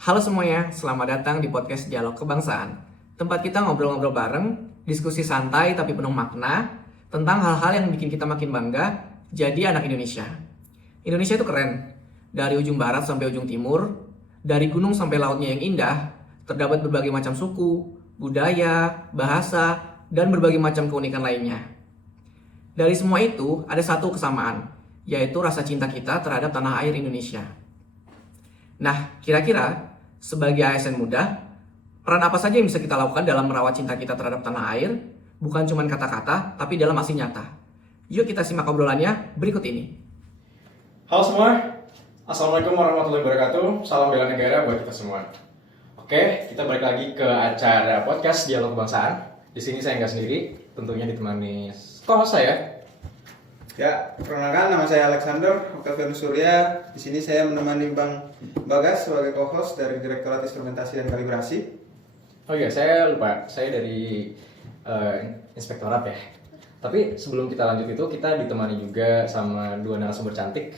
Halo semuanya, selamat datang di podcast Dialog Kebangsaan. Tempat kita ngobrol-ngobrol bareng, diskusi santai tapi penuh makna tentang hal-hal yang bikin kita makin bangga jadi anak Indonesia. Indonesia itu keren. Dari ujung barat sampai ujung timur, dari gunung sampai lautnya yang indah, terdapat berbagai macam suku, budaya, bahasa, dan berbagai macam keunikan lainnya. Dari semua itu, ada satu kesamaan, yaitu rasa cinta kita terhadap tanah air Indonesia. Nah, kira-kira sebagai ASN muda, peran apa saja yang bisa kita lakukan dalam merawat cinta kita terhadap tanah air? Bukan cuma kata-kata, tapi dalam aksi nyata. Yuk kita simak obrolannya berikut ini. Halo semua, Assalamualaikum warahmatullahi wabarakatuh. Salam bela negara buat kita semua. Oke, kita balik lagi ke acara podcast Dialog Kebangsaan. Di sini saya nggak sendiri, tentunya ditemani co-host saya. Ya, perkenalkan nama saya Alexander Octavianus Surya. Di sini saya menemani Bang Bagas sebagai co-host dari Direktorat Instrumentasi dan Kalibrasi. Oh iya, saya lupa. Saya dari Inspektorat ya. Tapi sebelum kita lanjut itu, kita ditemani juga sama dua narasumber cantik.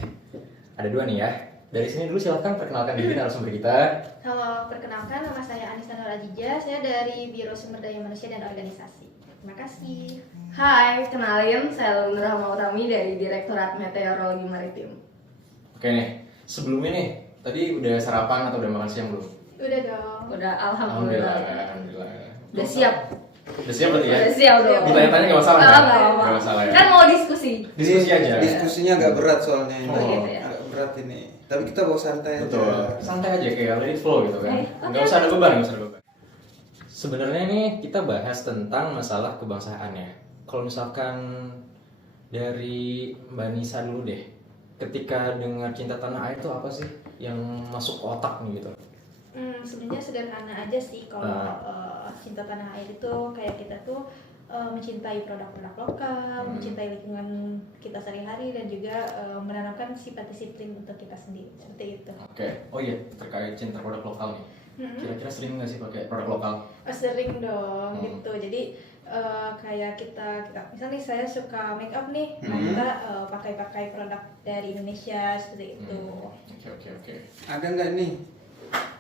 Ada dua nih ya. Dari sini dulu silahkan perkenalkan diri narasumber kita. Halo, perkenalkan nama saya Anissa Nur Ajija. Saya dari Biro Sumber Daya Manusia dan Organisasi. Terima kasih. Hai, kenalin saya Luna Rahma Utami dari Direktorat Meteorologi Maritim. Oke nih, sebelumnya nih, tadi udah sarapan atau udah makan siang belum? Udah dong. Udah alhamdulillah. Alhamdulillah. Udah siap. Udah siap berarti ya? Udah siap dong. Ditanya-tanya nggak masalah ya? Nggak masalah ya? Kan mau diskusi. Diskusi aja. Diskusinya agak berat soalnya ini. Oh, gitu ya. Agak berat ini. Tapi kita bawa santai Betul. aja. Santai aja kayak let it flow gitu kan. Oke. Nggak usah ada beban, nggak usah ada beban. Sebenarnya nih kita bahas tentang masalah kebangsaan ya. Kalau misalkan dari Mbak Nisa dulu deh. Ketika dengar cinta tanah air itu apa sih yang masuk ke otak nih gitu? Sebenarnya sederhana aja sih kalau cinta tanah air itu kayak kita tuh mencintai produk-produk lokal, mencintai lingkungan kita sehari-hari dan juga menanamkan sifat disiplin untuk kita sendiri seperti itu. Oke. Oh iya, terkait cinta produk lokal nih. Kira-kira sering nggak sih pakai produk lokal? Sering dong gitu. Jadi kayak kita misalnya nih saya suka make up nih, nah kita pakai produk dari Indonesia seperti itu. Oke. Ada nggak nih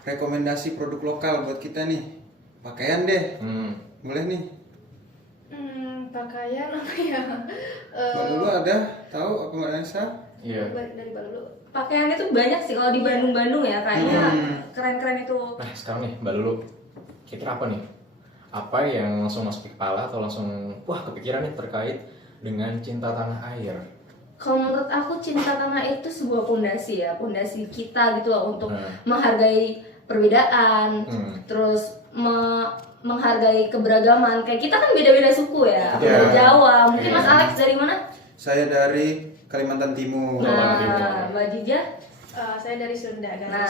rekomendasi produk lokal buat kita nih? Pakaian deh. Boleh nih. Pakaian apa ya? Mbak Lulu ada? Tahu apa Mbak Nesa? Iya. Dari Balulu. Pakaian itu banyak sih kalau di Bandung-Bandung ya, kayaknya keren-keren itu. Nah sekarang nih Mbak Lulu, kira apa nih? Apa yang langsung masuk ke kepala atau langsung wah kepikiran nih terkait dengan cinta tanah air? Kalau menurut aku cinta tanah air itu sebuah pondasi ya, pondasi kita gitu loh untuk menghargai perbedaan, terus menghargai keberagaman. Kayak kita kan beda-beda suku ya, aku dari Jawa, mungkin Mas Alex dari mana? Saya dari Kalimantan Timur. Nah, Mbak Jija? Saya dari Sunda kan. Nah,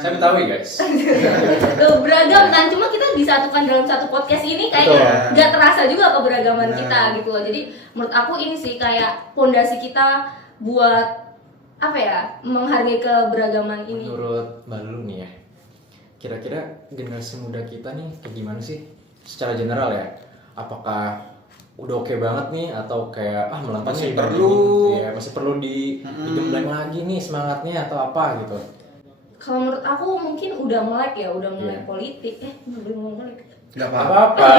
Saya Betawi guys. Tuh, beragam kan, cuma kita disatukan dalam satu podcast ini kayaknya nggak terasa juga keberagaman kita gitu loh. Jadi menurut aku ini sih kayak pondasi kita buat apa ya, menghargai keberagaman ini. Menurut Mbak Lulu nih ya, kira-kira generasi muda kita nih kayak gimana sih? Secara general ya, apakah udah oke banget nih atau kayak melangkah Masih nih perlu. ya, masih perlu digembleng lagi nih semangatnya atau apa gitu? Kalau menurut aku mungkin udah melek ya, udah melek politik. Belum melek. Nggak Apa-apa.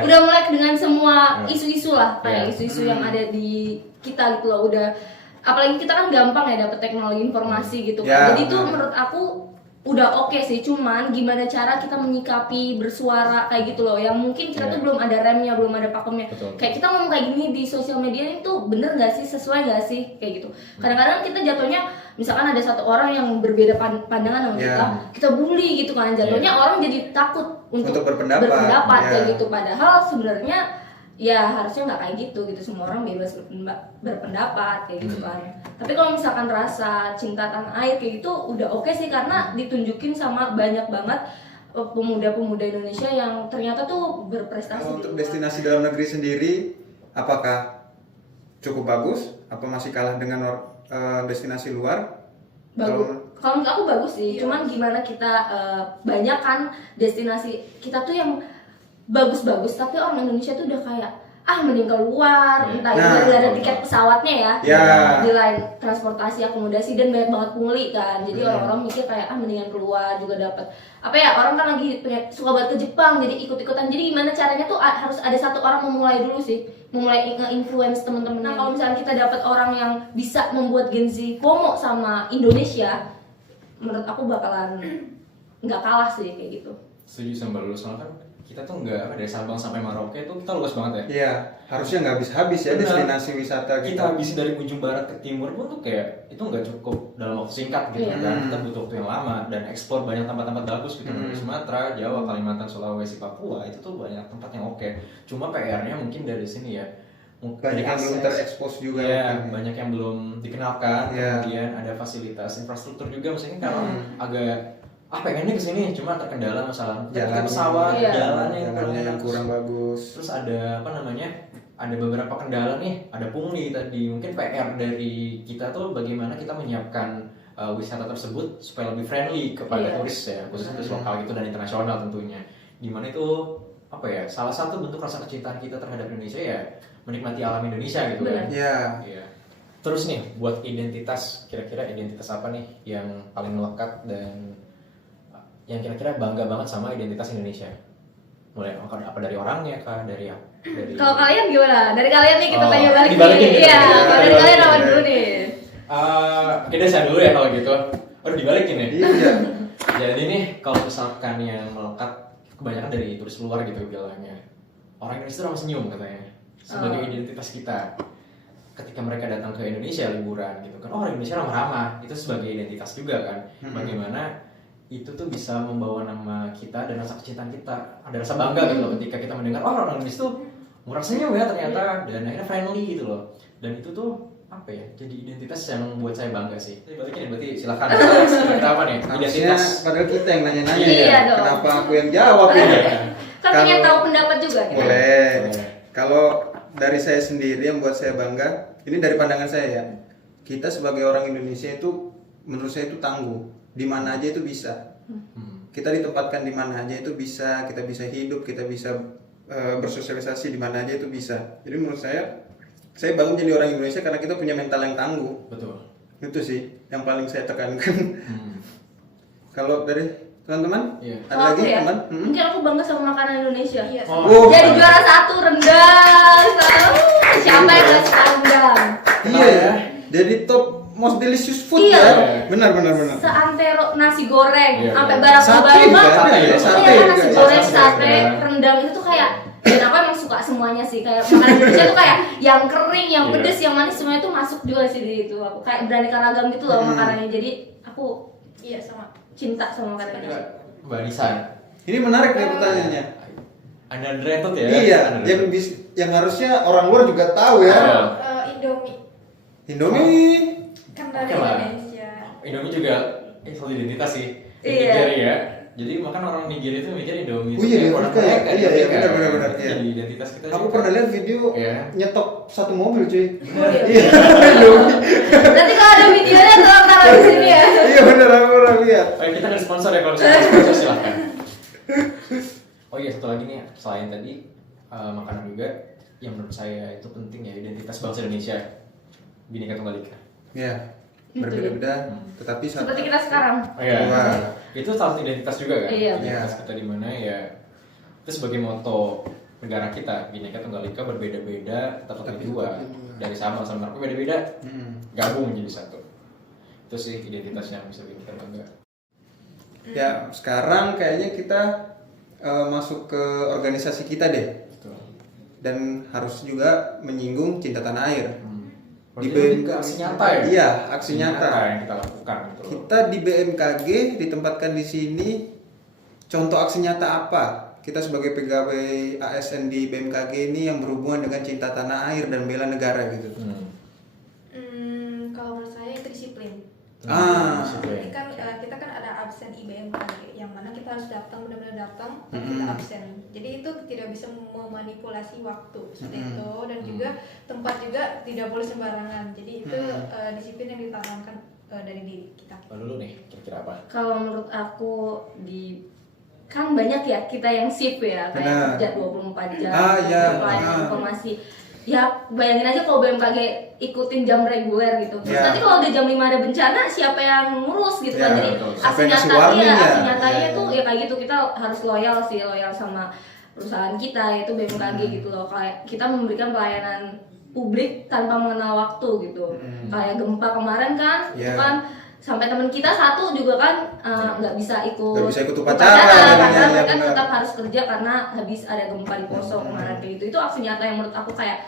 Udah melek dengan semua isu-isu lah, kayak isu-isu yang ada di kita gitu loh. Udah, apalagi kita kan gampang ya dapet teknologi informasi gitu kan. Jadi tuh menurut aku udah oke sih, cuman gimana cara kita menyikapi bersuara kayak gitu loh, yang mungkin kita tuh belum ada remnya, belum ada pakemnya. Kayak kita ngomong kayak gini di sosial media itu bener gak sih, sesuai gak sih, kayak gitu. Kadang-kadang kita jatuhnya, misalkan ada satu orang yang berbeda pandangan sama kita bully gitu kan, jatuhnya orang jadi takut untuk berpendapat kayak gitu. Padahal sebenarnya ya harusnya nggak kayak gitu, semua orang bebas berpendapat kayak gitu kan. Tapi kalau misalkan rasa cinta tanah air kayak gitu udah oke sih, karena ditunjukin sama banyak banget pemuda-pemuda Indonesia yang ternyata tuh berprestasi. Untuk destinasi dalam negeri sendiri, apakah cukup bagus? Apa masih kalah dengan destinasi luar? Bagus. Kalau menurut aku bagus sih, cuman gimana kita banyak kan destinasi kita tuh yang bagus-bagus, tapi orang Indonesia tuh udah kayak mending keluar, entah itu Nah, gara-gara tiket pesawatnya ya, Ya. di lain transportasi, akomodasi, dan banyak banget pungli kan. Jadi orang-orang mikir kayak mendingan keluar juga dapat apa ya, orang kan lagi pengen suka banget ke Jepang jadi ikut-ikutan. Jadi gimana caranya tuh harus ada satu orang memulai dulu sih, memulai nge-influence temen-temen. Nah kalau misalnya kita dapat orang yang bisa membuat Gen Z FOMO sama Indonesia, menurut aku bakalan nggak kalah sih kayak gitu. Setuju sama lu, soalnya kan kita tuh nggak dari Sabang sampai Merauke tuh kita luas banget ya. Iya, harusnya nggak habis-habis ya Benar. destinasi wisata Kita habis dari ujung barat ke timur pun tuh kayak itu nggak cukup dalam waktu singkat gitu Iya. kan. Kita butuh waktu yang lama dan eksplor banyak tempat-tempat bagus gitu dari Sumatera, Jawa, Kalimantan, Sulawesi, Papua itu tuh banyak tempat yang oke. Cuma PR-nya mungkin dari sini ya. banyak yang belum terekspos juga. Iya, mungkin. banyak yang belum dikenalkan. Iya. Kemudian ada fasilitas infrastruktur juga, maksudnya kan orang agak pengennya kesini, cuma terkendala masalah Jalan. pesawat, Iya. Jalannya yang kurang bagus. Terus ada apa namanya? Ada beberapa kendala nih, ada pungli tadi. Mungkin PR dari kita tuh bagaimana kita menyiapkan wisata tersebut supaya lebih friendly kepada Iya. turis ya, khususnya turis lokal gitu dan internasional tentunya. Dimana itu apa ya? Salah satu bentuk rasa kecintaan kita terhadap Indonesia ya menikmati alam Indonesia gitu kan. Iya. Iya. Terus nih buat identitas, kira-kira identitas apa nih yang paling melekat dan yang kira-kira bangga banget sama identitas Indonesia? Mulai apa dari orangnya kah, dari Kalau kalian gimana? Dari kalian nih kita Oh, tanya balik dibalikin nih. gitu. Iya, Dibalikin. kalau dari kalian apa dulu nih? Kita saya dulu ya kalau gitu. Aduh dibalikin ya. Iya. Jadi nih kalau misalkan yang melekat kebanyakan dari turis luar gitu bilangnya. Orang Indonesia tuh ramah senyum katanya. Sebagai identitas kita. Ketika mereka datang ke Indonesia liburan gitu kan, orang Indonesia ramah-ramah. Itu sebagai identitas juga kan. Bagaimana itu tuh bisa membawa nama kita dan rasa kecintaan kita. Ada rasa bangga gitu loh ketika kita mendengar orang Indonesia tuh murah senyum ya ternyata dan akhirnya friendly gitu loh. Dan itu tuh apa ya? Jadi identitas yang buat saya bangga sih. Jadi berarti silakan. Kita apa nih? Harusnya Identitas. padahal kita yang nanya-nanya Iya ya. dong. Kenapa aku yang jawab ini? Kan pengen tahu pendapat juga kan? Boleh. Boleh. Kalau dari saya sendiri yang buat saya bangga, ini dari pandangan saya ya. Kita sebagai orang Indonesia itu menurut saya itu tangguh. Di mana aja itu bisa. Kita ditempatkan di mana aja itu bisa, kita bisa hidup, kita bisa bersosialisasi di mana aja itu bisa. Jadi menurut saya bangun jadi orang Indonesia karena kita punya mental yang tangguh. Betul. Itu sih yang paling saya tekankan. Kalau dari teman-teman, Iya. ada Kalau lagi aku ya, teman? mungkin aku bangga sama makanan Indonesia. Iya, Oh. Oh, Jadi juara 1 rendang. Siapa yang gak suka rendang? iya ya. Jadi top most delicious food Iya. ya. Benar. Seantero nasi goreng, Iya, sampai iya. Barack Sate Obama. juga ada Iya, ya, sate sate Iya, juga. nasi goreng, Sate, sate, sate. rendang itu tuh kayak, dan aku emang suka semuanya sih. Kayak makanan Indonesia tuh kayak yang kering, yang Iya. pedes, yang manis, semuanya tuh masuk juga sih di itu. Aku kayak beraneka ragam gitu loh makanannya. Jadi aku Iya sama. cinta sama makanan Kira Indonesia. Mbak Nisa. Ini menarik nih pertanyaannya. Anda Andretot ya? Iya, Underrated. yang harusnya orang luar juga tahu ya. Iya. Indomie Indomie. kan dari Oke lah. Indonesia. Indomie juga satu identitas sih. Di Iya. Nigeria. Jadi makan orang Nigeria itu mikir Indomie Oh iya, kayak di produk Afrika ya? mereka, Iya, di Afrika. benar, iya. Jadi identitas kita. Aku juga. pernah lihat video Iya. nyetok satu mobil cuy. Oh, iya. Iya, Indomie. Berarti kalau ada videonya tolong taruh di sini ya. Iya benar, aku pernah lihat. Oh, kita ada sponsor ya, kalau misalnya sponsor silahkan. Oh iya, satu lagi nih, selain tadi makanan juga yang menurut saya itu penting ya, identitas bangsa Indonesia. Bineka Tunggal Ika. Iya. Berbeda-beda, tetapi satu. Seperti kita sekarang. Oh, iya. Wah. Itu salah satu identitas juga kan? Iya. Identitas kita di mana ya. Itu sebagai moto negara kita, Bineka Tunggal Ika, berbeda-beda tetap satu dua. Dari Sabang sampai Merauke beda-beda, gabung jadi satu. Itu sih identitas yang bisa bikin kita bangga. Ya, sekarang kayaknya kita masuk ke organisasi kita deh. Betul. Dan harus juga menyinggung cinta tanah air. Di BMKG aksi nyata ya? Iya, aksi nyata. yang kita lakukan gitu. Kita di BMKG ditempatkan di sini. Contoh aksi nyata apa? Kita sebagai pegawai ASN di BMKG ini yang berhubungan dengan cinta tanah air dan bela negara gitu. Kalau menurut saya itu disiplin. Disiplin. Ini kan kita kan ada absen IBMKG yang mana kita harus datang, benar-benar datang dan kita absen. Jadi itu tidak bisa memanipulasi waktu seperti itu, dan juga tempat juga tidak boleh sembarangan. Jadi itu disiplin yang ditanamkan dari diri kita. Lalu dulu nih, kira-kira apa? Kalau menurut aku di kan banyak ya kita yang shift ya, Benar. kayak kerja 24 jam, Iya. pelayanan informasi. Ya bayangin aja kalau BMKG ikutin jam reguler gitu. Terus Iya. nanti kalau udah jam 5 ada bencana, siapa yang ngurus gitu kan. Iya, Jadi betul. aksi Siapa yang ngasih nyata warning ya? aksi nyatanya Iya, itu iya. ya kayak gitu, kita harus loyal sama perusahaan kita yaitu BMKG gitu loh. Kayak kita memberikan pelayanan publik tanpa mengenal waktu gitu. Kayak gempa kemarin kan, itu Iya. kan sampai teman kita satu juga kan nggak bisa ikut Nggak bisa ikut upacara, karena ya, mereka benar. tetap harus kerja karena habis ada gempa di Poso kemarin kayak gitu. Itu aksi nyata yang menurut aku kayak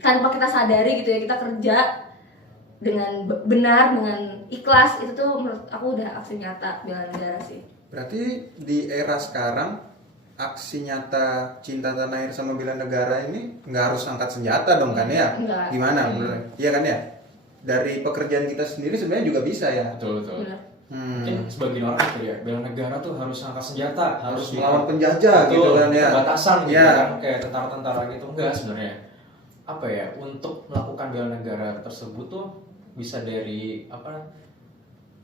tanpa kita sadari gitu ya, kita kerja dengan benar, dengan ikhlas, itu tuh menurut aku udah aksi nyata bela negara sih. Berarti di era sekarang aksi nyata cinta tanah air sama bela negara ini nggak harus angkat senjata dong kan ya? Nggak. Gimana menurut? Iya kan ya? Dari pekerjaan kita sendiri sebenarnya juga bisa ya. Betul. Benar. Mungkin sebagian orang gitu ya, bela negara tuh harus angkat senjata, Harus di- melawan penjajah Betul, gitu kan ya. Batasan gitu Iya. kan, kayak tentara-tentara gitu. Enggak sebenarnya. Apa ya, untuk melakukan bela negara tersebut tuh bisa dari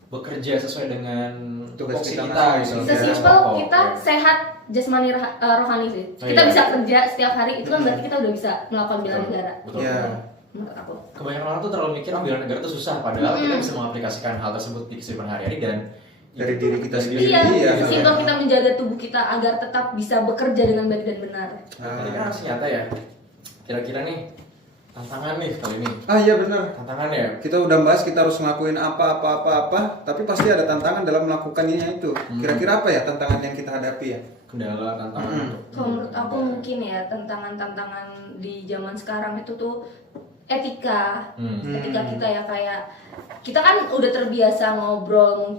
bekerja sesuai dengan Tugas tupoksi kita kita masing-masing. gitu. Sesimpel Pokok. kita sehat jasmani rohani sih. Oh, Kita iya. bisa kerja setiap hari, itu kan berarti kita udah bisa melakukan bela Betul, negara. Betul. Iya. Menurut aku. Kebanyakan orang tuh terlalu mikir bela negara itu susah, padahal kita bisa mengaplikasikan hal tersebut di kehidupan hari-hari dan Dari diri kita dari sendiri. Iya, Iya. sesimpel kita menjaga tubuh kita agar tetap bisa bekerja dengan baik dan benar. Ini kan harus nyata ya. Kira-kira nih tantangan nih kali ini. Ah iya benar. Tantangan ya. Kita udah bahas kita harus ngelakuin apa, tapi pasti ada tantangan dalam melakukannya itu. Kira-kira apa ya tantangan yang kita hadapi ya? Kendala tantangan untuk Kalau menurut aku mungkin ya tantangan-tantangan di zaman sekarang itu tuh etika kita ya, kayak kita kan udah terbiasa ngobrol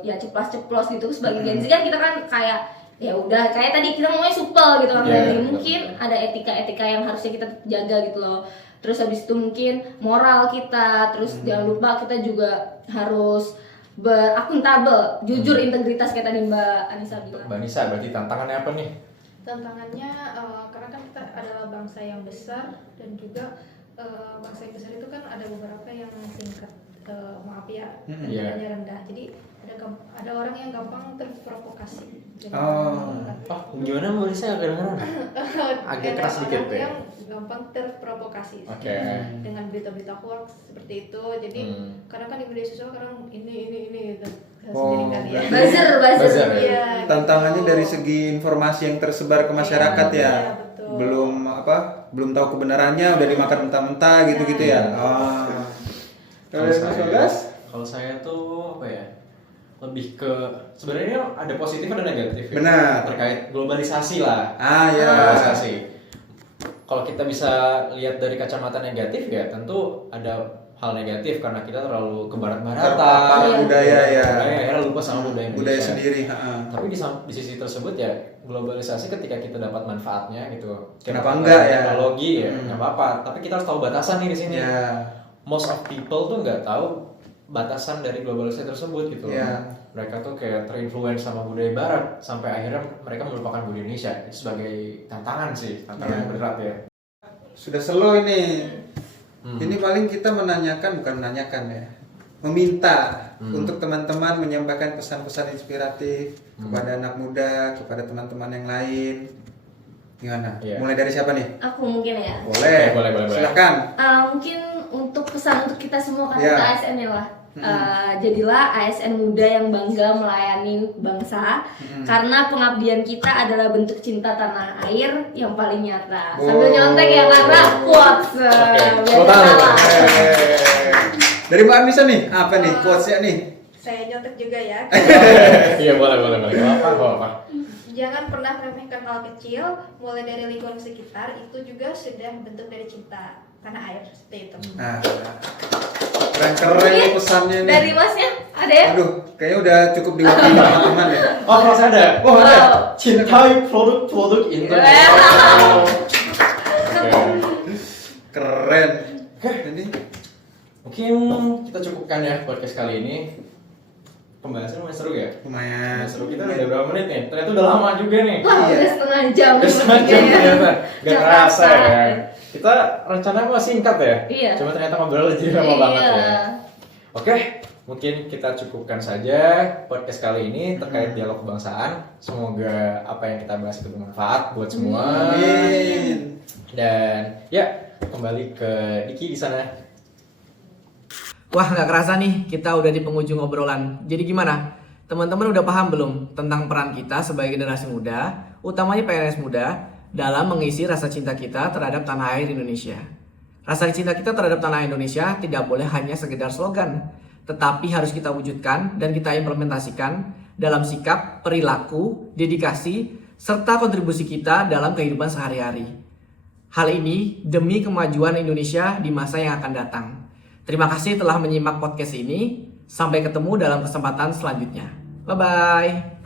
ya ceplos-ceplos gitu sebagai Gen Z kan, kita kan kayak ya udah kayak tadi kita ngomongnya supel gitu kan. Iya, Jadi betul, mungkin ada etika-etika yang harusnya kita jaga gitu loh. Terus habis itu mungkin moral kita, terus jangan lupa kita juga harus berakuntabel, jujur, integritas kayak tadi Mbak Anissa bilang. Mbak Nisa, berarti tantangannya apa nih? Tantangannya karena kan kita adalah bangsa yang besar dan juga bangsa yang besar itu kan ada beberapa yang tingkat maaf ya Iya. nilainya rendah. Jadi ada orang yang gampang terprovokasi. Jadi, Gimana Mbak Nisa kedengeran? Agak keras ada sedikit orang ya. yang gampang terprovokasi Oke. dengan berita-berita hoax seperti itu. Jadi karena kan di media sosial sekarang ini gitu. Sendiri kan ya. Buzzer. Buzzer. Iya, Tantangannya gitu. dari segi informasi yang tersebar ke masyarakat ya. Iya, betul. Belum tahu kebenarannya udah dimakan mentah-mentah gitu-gitu ya. Kalau dari Mas Bagas? Kalau saya tuh apa ya? Lebih ke sebenarnya ada positif ada negatif ya. Benar. Terkait globalisasi lah. Ya. Globalisasi. Kalau kita bisa lihat dari kacamata negatif ya tentu ada hal negatif karena kita terlalu ke barat-baratan. Terpapar budaya ya. Akhirnya lupa sama budaya Indonesia. Budaya sendiri. Tapi di sisi tersebut ya globalisasi ketika kita dapat manfaatnya gitu. Kenapa Kita enggak ya? Teknologi ya nggak apa-apa. Tapi kita harus tahu batasan nih di sini. Ya. Most of people tuh nggak tahu batasan dari globalisasi tersebut gitu. Iya. Mereka tuh kayak terinfluence sama budaya barat sampai akhirnya mereka melupakan budaya Indonesia. Itu sebagai tantangan sih, tantangan Iya. berat ya. Sudah slow ini. Ini paling kita bukan menanyakan ya. Meminta untuk teman-teman menyampaikan pesan-pesan inspiratif kepada anak muda, kepada teman-teman yang lain. Gimana? Iya. Mulai dari siapa nih? Aku mungkin ya. Boleh. Boleh. Silakan. Mungkin untuk pesan untuk kita semua kan Iya. kita ASN ya lah. Jadilah ASN muda yang bangga melayani bangsa karena pengabdian kita adalah bentuk cinta tanah air yang paling nyata. Sambil nyontek ya karena quotes. Biar Gua tahu. salah. Dari Mbak Anissa nih, apa nih quotes-nya nih? Saya nyontek juga ya. Iya boleh. Gak apa-apa. Jangan pernah remehkan hal kecil, mulai dari lingkungan sekitar, itu juga sudah bentuk dari cinta tanah air, seperti itu. Nah, keren-keren nih pesannya nih. Dari Masnya ada ya? Aduh, kayaknya udah cukup diwakili teman-teman ya. Oh kalau saya ada. Oh ada. Wow. Cintai produk Indonesia. Keren. Jadi Mungkin kita cukupkan ya podcast kali ini. Pembahasan lumayan seru ya. lumayan. Seru kita udah berapa menit nih? Ternyata udah lama juga nih. Wah, Iya. udah setengah jam. Udah setengah jam Ya. ternyata. Gak Nggak kerasa kerasa. ya. Kita rencana mau singkat ya. Iya. Cuma ternyata ngobrol jadi lama banget ya. Iya. Oke, mungkin kita cukupkan saja podcast kali ini terkait dialog kebangsaan. Semoga apa yang kita bahas itu bermanfaat buat semua. Amin. Dan ya, kembali ke Diki di sana. Wah, nggak kerasa nih, kita udah di penghujung obrolan. Jadi gimana? Teman-teman udah paham belum tentang peran kita sebagai generasi muda, utamanya PNS muda, dalam mengisi rasa cinta kita terhadap tanah air Indonesia? Rasa cinta kita terhadap tanah air Indonesia tidak boleh hanya sekedar slogan, tetapi harus kita wujudkan dan kita implementasikan dalam sikap, perilaku, dedikasi, serta kontribusi kita dalam kehidupan sehari-hari. Hal ini demi kemajuan Indonesia di masa yang akan datang. Terima kasih telah menyimak podcast ini. Sampai ketemu dalam kesempatan selanjutnya. Bye-bye.